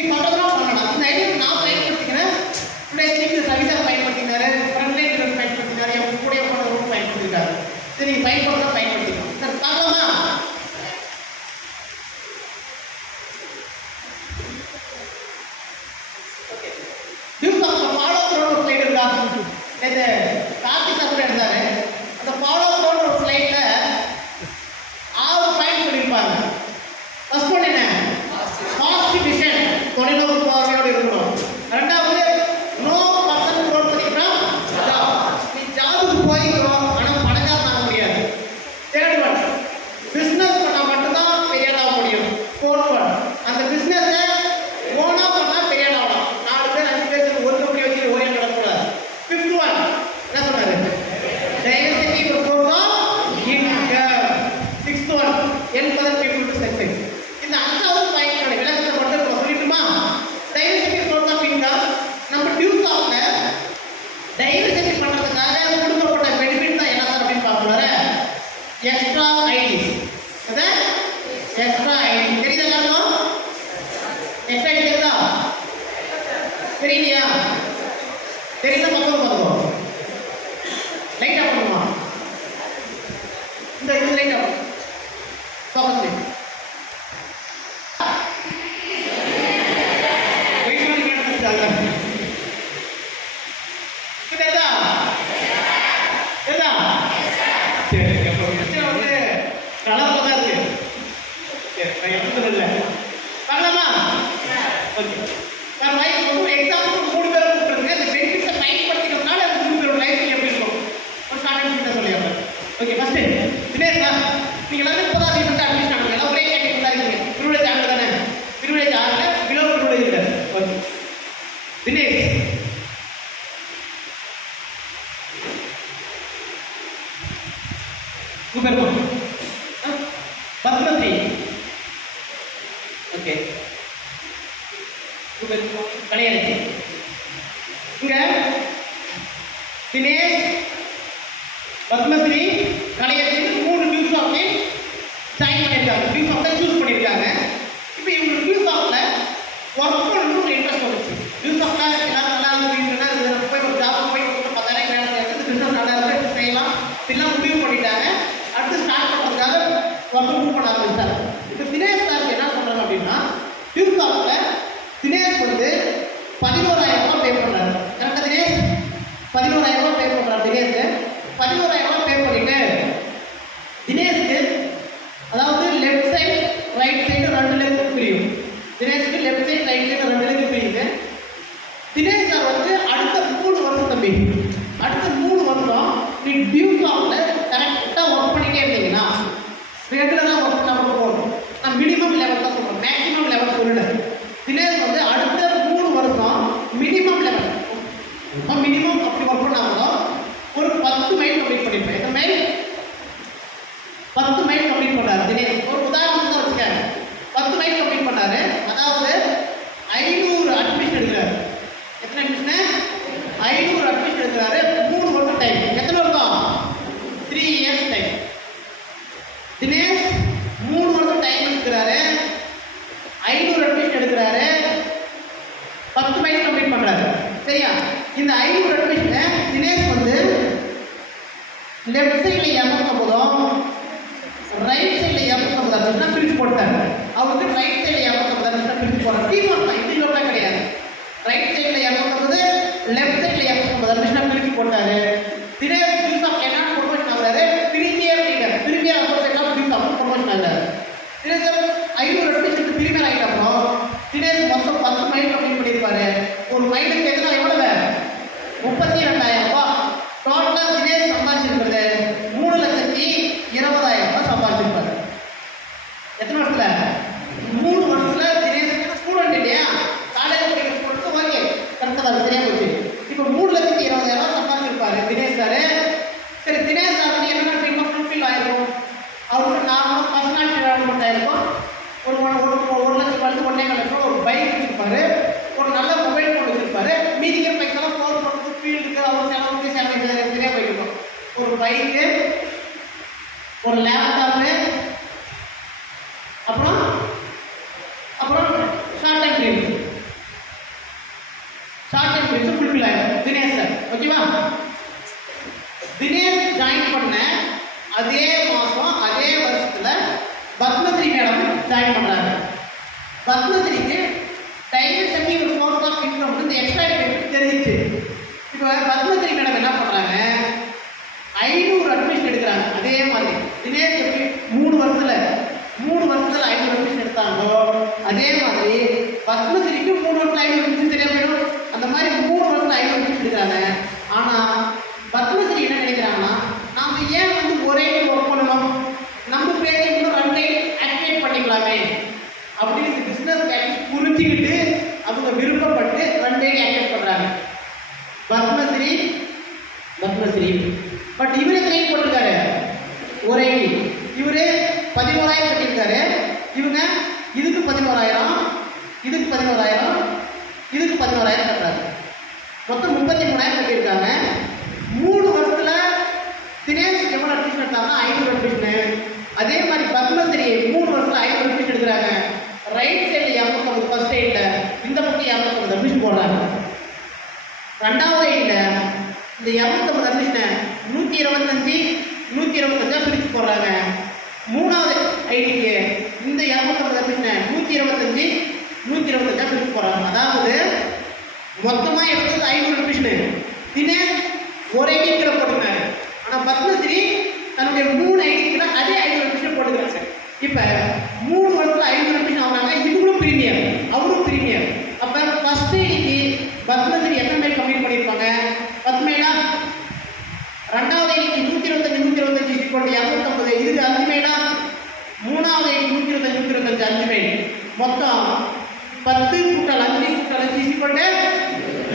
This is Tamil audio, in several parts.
நீ பண்ணுறதுலாம் பண்ணலாம். இந்த ஐடியா நான் பயன்படுத்திக்கிறேன். இப்படி சவிதா பயன்படுத்தினாரு, ஃப்ரண்ட்லைன் பயன்படுத்தினாரு, என் கூட போனவரும் பயன்படுத்திருக்காரு. சரி நீங்கள் பயன்படுத்தலாம் பயன்படுத்திக்கலாம். சார் பார்க்கலாமா? ஃபாலோ த்ரோன்னு ஒரு ஸ்லைடு இருக்கா? இது கார்த்தி சார் கூட எடுத்தாரு. அந்த ஃபாலோ த்ரோன்னு ஒரு ஸ்லைடில் 6 பாயிண்ட் சொல்லியிருப்பாங்க. ஃபர்ஸ்ட் ஒன் என்ன? பாசிட்டிவ் விஷன், தொலைநோக்கு பார்வையோடு இருக்கணும். ரெண்டாவது நோ பர்சன் க்ரோத் பண்ணிக்கலாம். நீ ஜாபுக்கு போய்க்கிறோம் ஆனால் பணக்காரன் ஆக முடியாது. தேர்ட் ஒன் பிஸ்னஸ் பண்ணால் மட்டும்தான் பெரிய ஆக முடியும். ஃபோர்த் ஒன் அந்த பிஸ்னஸை ஓனா பண்ணால் பெரிய ஆகலாம். 4 பேர் 5 பேர் ஒரு கம்பெனி வச்சு ஒரே நடக்கூடாது. ஃபிஃப்த் ஒன் என்ன சொன்னாரு? Diversity is source of income. Sixth one என்பதன் பீப்புள் டு சக்சஸ். இந்த 5வது பாயிண்ட் விளக்கத்தை மட்டும் சொல்லிட்டுமா? டைவர்சிட்டி சோர்ஸ் ஆஃப் இன்கம் நம்ம டியூஸ் ஆஃப்ல டைவர்சிட்டி பண்ணுறதுக்காக கொடுக்கப்பட்ட பெனிஃபிட் தான் என்ன சார் அப்படின்னு பார்க்கறாரு. Extra IDs. அதான் எக்ஸ்ட்ரா ஐடி தெரியுதா எல்லாருக்கும்? எக்ஸ்ட்ரா ஐடி தெரியுதா? தெரியலையா? தெரியுதா? பக்கம் பார்ப்போம். லைட் ஆஃப் பண்ணுமா? இந்த இது light off focus light. Wait பண்ணி கேட்டுட்டாங்க. தெரியுதா? தெரியுதா? சரி எப்போ பிரச்சனை வந்து கலரில் தான் இருக்கு. சரி நான் எப்படி இல்லை பண்ணலாமா? ஓகே நான் லைஃப் ஒரு எக்ஸாம்பிள் 3 பேரை கூப்பிட்டுருங்க. இந்த பெனிஃபிட்ஸை பயன்படுத்திக்கிறதுனால அந்த 3 பேரோட லைஃப் எப்படி இருக்கும் ஒரு ஷார்ட் அண்ட் ஸ்வீட்டாக சொல்லிடுறேன். ஓகே ஃபஸ்ட்டு தினேஷ் சார் நீங்கள் எல்லாமே இப்போ தான் ரீசெண்டாக அட்மிஷன் ஆகணும். எல்லாம் ஒரே கேட்டகரி தான் இருக்கீங்க. ப்ரிவிலேஜ் ஆகல தானே? ப்ரிவிலேஜ் ஆகல, பிலோ ப்ரிவிலேஜ் இல்லை. ஓகே தினேஷ் உங்கள் பேர் பத்மஸ்ரீ. ஓகே கிடையாது. இங்க தினேஷ் பத்மஸ்ரீ கலையரசி 3 நியூஸ் ஆஃப்ல ஜாயின் பண்ணியிருக்காங்க. நியூஸ் ஆஃப்ல சூஸ் பண்ணியிருக்காங்க. இப்போ இவங்க நியூஸ் ஆஃப்ல ஒர்க் பண்ணணும் ஒரு இன்ட்ரெஸ்ட் வந்துச்சு. நியூஸ் ஆஃப்ல எல்லாரும் நல்லா இருக்குன்னா போய் ஒரு ஜாப் போய் 10,000 வேலை செய்யறது பிஸ்னஸ் நல்லா இருக்கு செய்யலாம் இதெல்லாம் முடிவு பண்ணிட்டாங்க. அடுத்து ஸ்டார்ட் பண்ணுறதுக்காக ஒர்க் மூவ் பண்ண ஆரம்பிச்சாங்க. இப்போ தினேஷ் சார் என்ன பண்ணுறாங்க அப்படின்னா நியூஸ் ஆஃப்ல தினேஷ் வந்து 11,000 ரூபாய் பே பண்ணுறாரு. கரெக்டாக தினேஷ் 11,000 ரூபாய் பே பண்ணுறாரு. தினேஷ் 11,000 ரூபாய் பே பண்ணிட்டு தினேஷ்க்கு அதாவது left side right side 2 left பிரியும். தினேஷ்க்கு left side right side 2 left பிரியுது. தினேஷ் சார் வந்து அடுத்த 3 வருஷம் தம்பி, அடுத்த 3 வருஷம் நீ டியூஸ் ஆஃப்ல கரெக்டாக ஒர்க் பண்ணிட்டே இருந்தீங்கன்னா ரெகுலராக ஒர்க் நம்ம போகணும். நான் மினிமம் லெவல் தான் சொல்கிறேன், மேக்ஸிமம் லெவல் சொல்லல. தினேஷ் வந்து அடுத்த 3 வருஷம் மினிமம் லெவல் மினிமம் அப்படி ஒர்க் பண்ணாலும் ஒரு 10 மைல் கம்ப்ளீட் பண்ணிருப்பேன். எத்தனை மைல்? 10 மைல் கம்ப்ளீட் பண்ணாரு தினேஷ். ஒரு உதாரணம் தான் வச்சுக்க, 10 மைல் கம்ப்ளீட் பண்ணாரு. அதாவது 500 அட்மிஷன் எடுக்கிறாரு. எத்தனை அட்மிஷன்? 500 அட்மிஷன் எடுக்கிறாரு. 3 வருஷம் டைம். எத்தனை வருஷம்? 3 இயர்ஸ் டைம். தினேஷ் 3 வருஷம் டைம் எடுக்கிறாரு, 500 அட்மிஷன் எடுக்கிறாரு, 10 மைல் கம்ப்ளீட் பண்றாரு. சரியா? இந்த 500 அட்மிஷன் தினேஷ் வந்து லெஃப்ட் சைடில் 250 ரைட் சைடில் 250 அட்மிஷன் பிரித்து போட்டாரு. அவருக்கு ரைட் சைடில் 250 அட்மிஷன் பிரித்து போடுறாரு. டீம் ஒர்க் தான், இண்டிவிஜுவலாக கிடையாது. ரைட் சைடில் 250 லெஃப்ட் சைடில் 250 அட்மிஷன் பிரித்து போட்டாரு. தினேஷ் நியூஸ் ஆஃப் என்ன ப்ரொமோஷன் ஆகிறாரு? Premier leader, premier associate of news of promotion ஆகிறாரு. தினேஷ் 500 அட்மிஷன் பிரீமியர் ஆகிட்ட அப்புறம் தினேஷ் மொத்தம் 10 மைல் கம்ப்ளீட் பண்ணியிருப்பாரு. ஒரு மைலுக்கு எத்தனை எவ்வளவு? 32,000 ரூபாய். டோட்டலாக தினேஷ் சம்பாதிச்சிருக்கிறது 3,20,000 ரூபாய் சம்பாதிச்சிருப்பாரு. எத்தனை வருஷத்துல? 3 வருஷத்துல தினேஷ் ஸ்டூடெண்ட் இல்லையா, காலேஜ் படிக்கிற ஸ்டூடெண்ட். ஓகே கரெக்டாக தான் சரியா போச்சு. இப்போ 3,20,000 ரூபாய் சம்பாதிச்சிருப்பாரு தினேஷ் சார். சரி தினேஷ் சார் வந்து என்ன இன்னும் ஃபுல்ஃபில் ஆகிருக்கும். அவருக்கு நார்மலாக பர்சனாலிட்டி டெவலப்மெண்ட் ஆகிருக்கும். ஒரு 1 லட்சம் வந்து 1.5 லட்சம் ஒரு பைக் வச்சிருப்பாரு, ஒரு நல்ல மொபைல் ஃபோன் வச்சிருப்பாரு. மீதிக்கிற பைக்கெல்லாம் போர் பண்ணுறது ஃபீல்டுக்கு அவர் செலவுக்கு சரியாக போயிருக்கும். ஒரு பைக்கு, ஒரு லேப்டாப்பு, அப்புறம் ஷார்ட் டைம் ட்ரீம் எடுக்கிறாங்க. அதே மாதிரி தினேஷ் எப்படி 3 வருஷத்துல 500 அட்மிஷன் எடுத்தாங்களோ அதே மாதிரி பத்மஸ்ரீக்கு 3 வருஷத்துல 500 அட்மிஷன் சரியா போயிடும். அந்த மாதிரி 3 வருஷத்துல 500 அட்மிஷன் எடுக்கிறாங்க. ஆனா பத்மஸ்ரீ என்ன நினைக்கிறாங்கன்னா நாம ஏன் வந்து ஒரே ஒர்க் பண்ணணும், நம்ம பேரை இன்னும் 2 ஆக்டிவேட் பண்ணிக்கலாமே அப்படின்னு பிசினஸ் புரிஞ்சுக்கிட்டு அவங்க விருப்பப்பட்டு 2 ஆக்டிவேட் பண்றாங்க. பத்மஸ்ரீ பட் இவரே கிளைம் போட்டிருக்காரு ஒரே இவரு 11,000 கட்டியிருக்காரு. இவங்க இதுக்கு 11,000 இதுக்கு 11,000 இதுக்கு 11,000 கட்டுறாரு. மொத்தம் 33,000 கட்டியிருக்காங்க. 3 வருஷத்துல தினேஷ் எவ்வளவு அட்மிஷன் எடுத்தாங்கன்னா 500 அட்மிஷன். அதே மாதிரி பத்மஸ்ரீ 3 வருஷத்துல 500 அட்மிஷன் எடுக்கிறாங்க. ரைட் சைடுல 250 ஃபர்ஸ்ட் சைடுல இந்த பக்கம் 250 அட்மிஷன் போடுறாங்க. ரெண்டாவது ஐடியில இந்த 250 அட்மிஷனை 125 பிரிச்சு போடுறாங்க. மூணாவது ஐடிக்கு இந்த 250 அட்மிஷனை 125 பிரிச்சு போடுறாங்க. அதாவது மொத்தமா எடுத்தது 500 அட்மிஷன். தினேஷ் ஒரே ஐடிக்கிற போட்டுருக்காரு. ஆனா பத்மஸ்ரீ தன்னுடைய 3 ஐடிக்குல அதே 500 அட்மிஷன் போட்டுக்கிறாங்க. இப்ப 3 வருஷத்துல 500 அட்மிஷன் ஆகுறாங்க. இவங்களும் பிரீமியர் அவரும் பிரீமியர். அப்ப ஃபர்ஸ்ட் ஐடிக்கு பத்மஸ்ரீ எத்தனை மேல் கம்ப்ளீட் பண்ணியிருப்பாங்க? 10 மேலா. ரெண்டாவது ஐடிக்கு 125 250 இதுக்கு 5 மேலா. மூணாவது ஐடிக்கு 125 5 மேல். மொத்தம் 10 கூட்டல் 5 கூட்டல் 5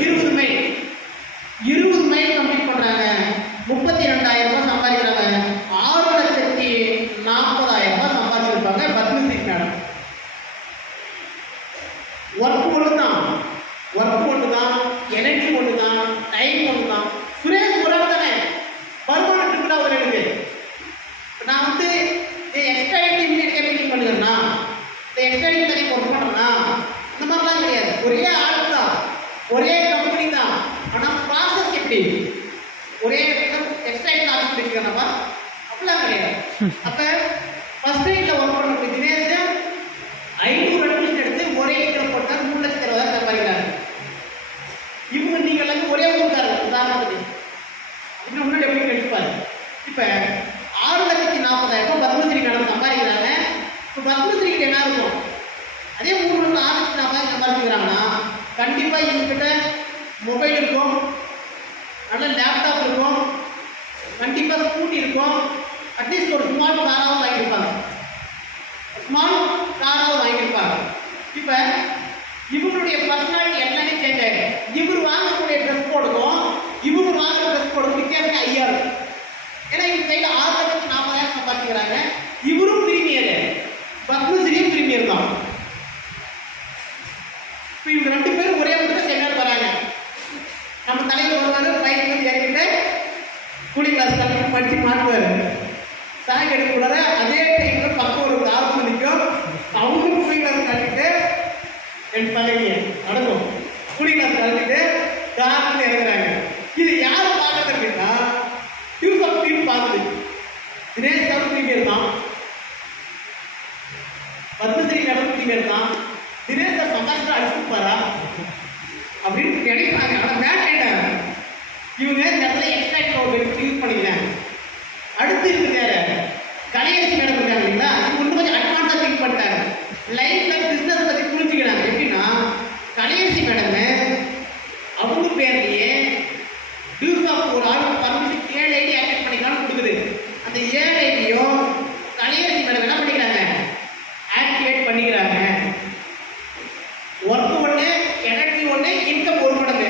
20 மேல். 20 மேல் கம்ப்ளீட் பண்றாங்க. 32,000 ரூபாய் சம்பாதிக்கிறாங்க. 6,40,000 ரூபாய் சம்பாதிச்சிருப்பாங்க பத்மஸ்ரீ மேடம். ஒர்க் ஒன்று தான், எனர்ஜி ஒன்று தான், டைம் ஒன்று தான். சுரேஷ் உறவு தானே வருமானம் இருக்குதா ஒரு எனக்கு. நான் வந்து எக்ஸ்ட்ரா மீட்டிங் பண்ணுறேன்னா எக்ஸ்ட்ரா தனியாக ஒர்க் பண்ணுறேன்னா இந்த மாதிரிலாம் கிடையாது. ஒரே ஆள் தான், ஒரே கம்பெனி தான். ஆனால் ப்ராசஸ் எப்படி ஒரே எக்ஸ்ட்ரா ஆஃபீஸ் பண்ணிக்கிறேன்னா அப்படிலாம் கிடையாது. அப்போ ஃபர்ஸ்ட் எய்டில் ஒர்க் பண்ண தினேஷ் 500 அட்மிஷன் எடுத்து ஒரே இடத்துல போட்டால் 3,60,000 சம்பாதிக்கிறாங்க. இவங்க நீங்க எல்லாமே ஒரே ஊருக்காரங்க. உதாரணத்துக்கு இன்னும் முன்னாடி எப்படி கழிப்பாரு. இப்ப 6,40,000 பத்மஸ்ரீ மேடம் சம்பாதிக்கிறாங்க. இப்போ பத்மஸ்ரீக்கு என்ன இருக்கும்? அதே 6,40,000 சம்பாதிக்கிறாங்கன்னா கண்டிப்பா இவங்ககிட்ட மொபைல் இருக்கும், நல்ல லேப்டாப் இருக்கும், கண்டிப்பா ஸ்கூட்டி இருக்கும், அட்லீஸ்ட் ஒரு ஸ்மால் காராவது வாங்கியிருப்பாங்க. இப்ப இவங்களுடைய பர்சனாலிட்டி எல்லாமே சேஞ்ச் ஆயிடும். இவர் வாங்கக்கூடிய ட்ரெஸ் கோடுக்கும் இவங்க வாங்குற ட்ரெஸ் கோடுக்கும் வித்தியாசம் 5,000. ஏன்னா இவங்க கையில் 6,40,000 சம்பாதிக்கிறாங்க. இவரும் பிரீமியர், பத்மஸ்ரீயும் பிரீமியர் தான். இப்போ இவங்க 2 பேரும் ஒரே இடத்துல செமினார் வராங்க. நம்ம தலையில் வருவாரு, பைக் வந்து இறங்கிட்டு கூலிங் கிளாஸ் கண்டிப்பாக படிச்சு மாட்டுவாரு. சாய் எடுக்கூடாது. அதே டைம்ல பக்கம் ஒரு கார் நிற்கும். அவங்களும் கூலிங் கிளாஸ் கட்டிட்டு என் தலைவிய நடக்கும். கூலிங் கிளாஸ் கட்டிட்டு கார்ல இறங்குறாங்க. இது யாரு பார்க்கறது அப்படின்னா டியூஸ் ஆஃப் டீம் பார்க்குது. தினேஷ் சார் பிரீமியர் தான், பத்மஸ்ரீ மேடம் பிரீமியர் தான். தினேஷ் சார் சம்பாதிச்சு அடிச்சுப்பாரா அப்படின்னு நினைக்கிறாங்க. ஆனால் மேட்டேட்டாங்க. இவங்க இந்த இடத்துல எக்ஸ்ட்ரா ஒரு யூஸ் பண்ணிக்கிறாங்க. அடுத்து இருக்கிற கலையரசி மேடம் இருக்காங்க இல்லைங்களா, இது இன்னும் கொஞ்சம் அட்வான்ஸாக திங்க் பண்ணிட்டாங்க. லைஃப்ல பிசினஸ் பற்றி புரிஞ்சுக்கிறாங்க. எப்படின்னா கலையரசி மேடம் அவங்க பேர்லயே டியூஸ் ஆஃப் ஒரு ஆள் பர்மிஷன் 7 ஐடி ஆக்டிவேட் பண்ணிக்கலாம்னு கொடுக்குது. அந்த 7 ஐடியும் கலையரசி மேடம் என்ன பண்ணிக்கிறாங்க? ஆக்டிவேட் பண்ணிக்கிறாங்க. ஒர்க் ஒன்று, எனர்ஜி ஒன்று, இன்கம் 1 மடங்கு.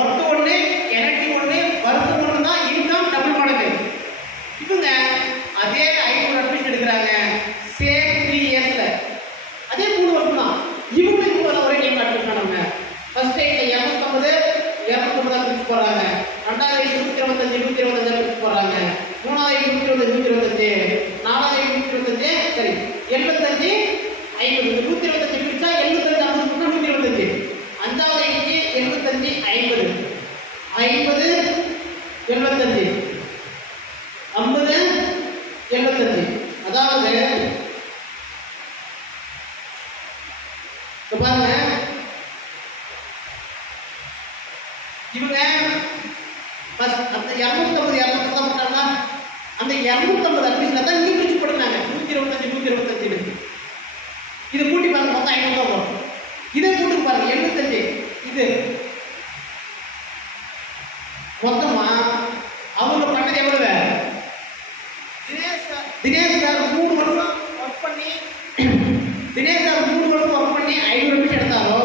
ஒர்க் ஒன்று, எனர்ஜி ஒன்று, வருஷம் ஒன்று தான், இன்கம் டபுள் மடங்கு. இவங்க அதே 500 அட்மிஷன் எடுக்கிறாங்க. சேம் 3 இயர்ஸ்ல அதே 3 வருஷம் தான். இவங்களுக்கு ஒரே டைம் அட்மிஷன் பண்ணாங்க. ஃபர்ஸ்ட் டைம்ல 250 பிரிச்சு போடுறாங்க. ரெண்டாவது 125 பிரிச்சு போடுறாங்க. மூணாவது 125 நாலாவது 125 சரி 75 50 125 பிரிச்சா 75 50 125. அஞ்சாவது 75 50 50 75 50 75. அதாவது பாருங்க, இவங்க 250 250 போட்டாங்கன்னா அந்த 250 அட்மிஷன் தான் நீங்க பிரிச்சு போட்டுருந்தாங்க 125 இதை கூட்டி பாருங்க மொத்தம் 500 தான் வரும். இதை கூட்டி பாருங்க 75 இது மொத்தமா அவங்க பண்ணது எவ்வளவு? தினேஷ் சார் 3 வருஷம் ஒர்க் பண்ணி 500 நிமிஷம் எடுத்தாரோ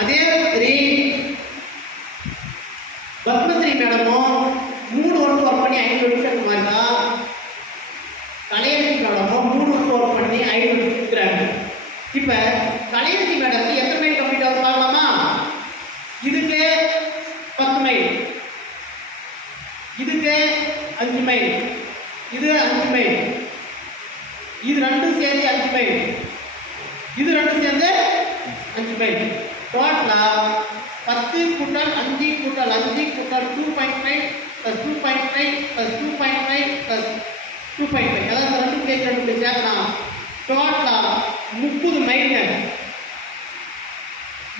அதே மாதிரி பத்மஸ்ரீ மேடமும் 3 வருஷம் ஒர்க் பண்ணி 500 நிமிஷம் எடுத்த மாதிரி தான் கலையரசி மேடமும் 3 வருஷம் ஒர்க் பண்ணி 500 நிமிஷம் எடுக்கிறாங்க. இப்ப கலையரசி மேடத்துக்கு எத்தனை மைல் கம்ப்ளீட் ஆகும் பார்க்கலாமா? இதுக்கு 10 மைல், இதுக்கு 5 மைல், இது 5 மைல், இது ரெண்டும் சேர்ந்து 5 மைல், இது ரெண்டும் சேர்ந்து 5 மைல். டோட்டலா 10 கூட்டல் 5 கூட்டல் 5 கூட்டல் 2.5 plus 2.5 plus 2.5 plus 2.5 அதாவது ரெண்டு பிளேஸ் சேர்க்கலாம். டோட்டலா 30 மைலுங்க.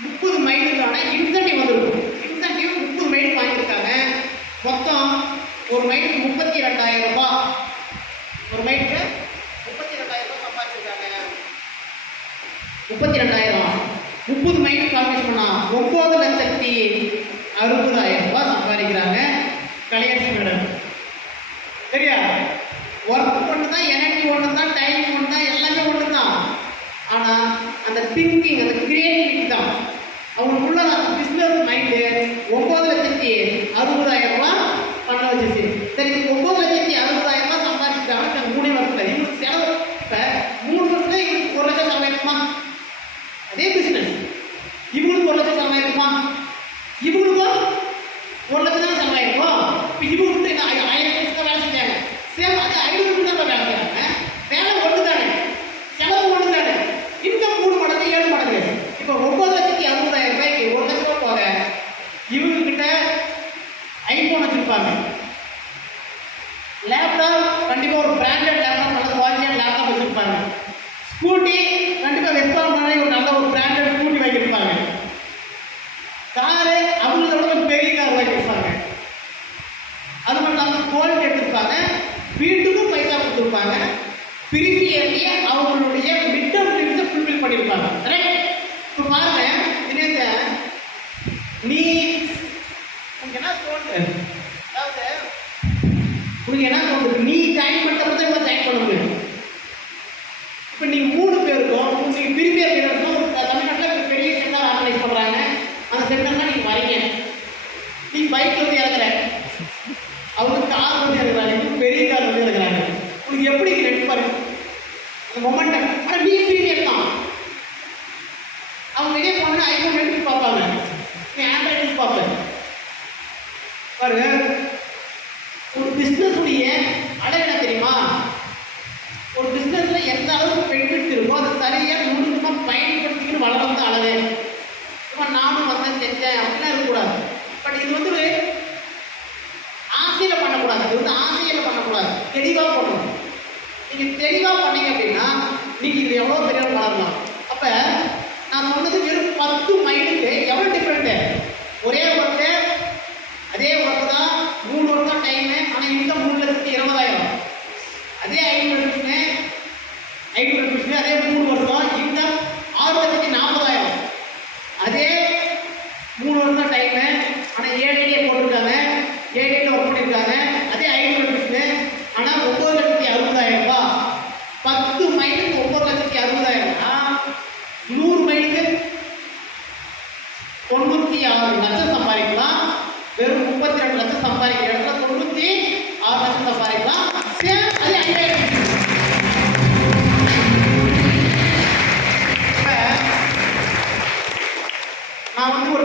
30 மைலுக்கான இன்சென்டிவ் வந்திருக்கும். இன்சென்டிவ் 30 மைலுக்கு வாங்கியிருக்காங்க. மொத்தம் ஒரு மைலுக்கு 32,000 ரூபாய். ஒரு மைலுக்கு 32,000 ரூபாய் சம்பாதிச்சிருக்காங்க. 32,000 30 மைலுக்கு கால்குலேட் பண்ணா 9,60,000 ரூபாய் சம்பாதிக்கிறாங்க கலையரசி மேடம். சரியா? ஒர்க் ஒன்று தான், எனர்ஜி ஒன்று தான், டைம் ஒன்று தான், எல்லாமே ஒன்று தான். ஆனால் அந்த திங்கிங், அந்த கிரியேட்டிவிட்டி தான் அவங்களுக்குள்ள அந்த பிஸ்னஸ் மைண்டு 9,60,000 ரூபாய் பண்ண வச்சிச்சு. சரி, 9,60,000 ரூபாய் சம்பாதிச்சிட்டாங்க 3 வருஷத்துல. இவங்களுக்கு செலவு இப்போ 3 வருஷத்துல இவங்களுக்கு 1 லட்சம் செலவாயிருக்குமா? அதே பிஸ்னஸ் இவங்களுக்கு 1 லட்சம் செலவாயிருக்குமா? இவங்களுக்கும் 1 லட்சம் தான் செலவாயிருக்கும். இப்போ இவங்களுக்கு 1000 நிமிஷம் வேலை செஞ்சாங்க. சேம் அது 500 நிமிஷம் தான் வேலை செய்யறாங்க. வேலை ஒன்று தானே, செலவு ஒன்று தானே, இன்கம் 3 மடங்கு 7 மடங்கு. இப்போ 9,60,000 ரூபாய்க்கு 1 லட்சம் ரூபாய் போக இவங்க கிட்ட ஐபோன் வச்சிருப்பாங்க, லேப்டாப் கண்டிப்பாக ஒரு பிராண்டட் லேப்டாப், நல்ல குவாலிட்டியான லேப்டாப் வச்சிருப்பாங்க, ஸ்கூட்டி கண்டிப்பாக வெஸ்பால் மாதிரி ஒரு நல்ல ஒரு பிராண்டட் ஸ்கூட்டி வாங்கியிருப்பாங்க, காரு அவங்களோட பெரிய கார் வாங்கியிருப்பாங்க, அது மட்டும் இல்லாமல் கோல்டு எடுத்திருப்பாங்க, வீட்டுக்கும் பைசா கொடுத்துருப்பாங்க, பிரிமியர்லேயே அவங்களுடைய மிட் டேர்ம் லிமிட்ஸை ஃபுல்ஃபில் பண்ணியிருப்பாங்க. கரெக்ட்? இப்போ பாருங்க தினேஷ், நீ உனக்கு என்ன தோணுது? அதாவது உனக்கு என்ன தோணுது? நீ ஜாயின் பண்ணுறது தான் ஜாயின் பண்ண முடியும். இப்போ நீங்கள் 3 பேருக்கும் உங்களுக்கு பிரிமியர் இருக்கும். தமிழ்நாட்டில் பெரிய சென்டர் ஆர்கனைஸ் பண்ணுறாங்க. அந்த சென்டர்லாம் நீங்கள் வரீங்க. நீங்கள் பைக்கில் வந்து இறக்குற, அவங்க கார் வந்து இறக்குறாங்க, இன்னும் பெரிய கார் வந்து இறக்குறாங்க. உங்களுக்கு எப்படி ரெண்டு பாருங்க அந்த மொமெண்டம். ஆனால் நீ பிரிமியர் தான். அவங்க வெளியே போனால் ஐஃபோன் எடுத்து பார்ப்பாங்க, நீ ஆண்ட்ராய்டு எடுத்து பார்ப்பேன். பாருங்க, ஒரு பிஸ்னஸ் உடைய அழகு என்ன தெரியுமா? ஒரு பிஸ்னஸ்ல எந்த அளவுக்கு பெனிஃபிட் இருக்கோ அதை சரியாக முழுக்கமாக பயன்படுத்திக்கிட்டு வளர்ந்து அழகு. இப்போ நானும் வந்தேன் செஞ்சேன் அப்படிலாம் இருக்கக்கூடாது. பட் இது வந்து ஆசையில் பண்ணக்கூடாது. இது வந்து ஆசையில் பண்ணக்கூடாது, தெளிவாக பண்ணணும். நீங்கள் தெளிவாக பண்ணீங்க அப்படின்னா நீங்கள் இது எவ்வளோ பெரிய வளரலாம். அப்போ நான் சொன்னது வெறும் 10 மைலுக்கு எவ்வளோ டிஃப்ரெண்ட்டு? ஒரே ஒர்க்கு, அதே ஒர்க்கு தான், 3 ஒர்க் தான் டைமு, ஆனால் இன்கம் 3,20,000. அதே 500 நிமிஷம், அதே 3 வருஷம், இன்கம் 6,40,000. அதே 3 வருஷம் டைமு, ஆனால் 7 ஐடியா போட்டிருக்காங்க, 7 ஐடியா ஒர்க் பண்ணியிருக்காங்க. அதே 500 நிமிஷம், ஆனால் 9,60,000 ரூபாய். 10 மைலுக்கு 9,60,000. 100 மைலுக்கு 96 லட்சம் சம்பாதிக்கலாம். வெறும் 32 லட்சம் சம்பாதிக்கிற இடத்துல 96 லட்சம் சம்பாதிக்கலாம். சேம் அதே 5000. நான் வந்து ஒரு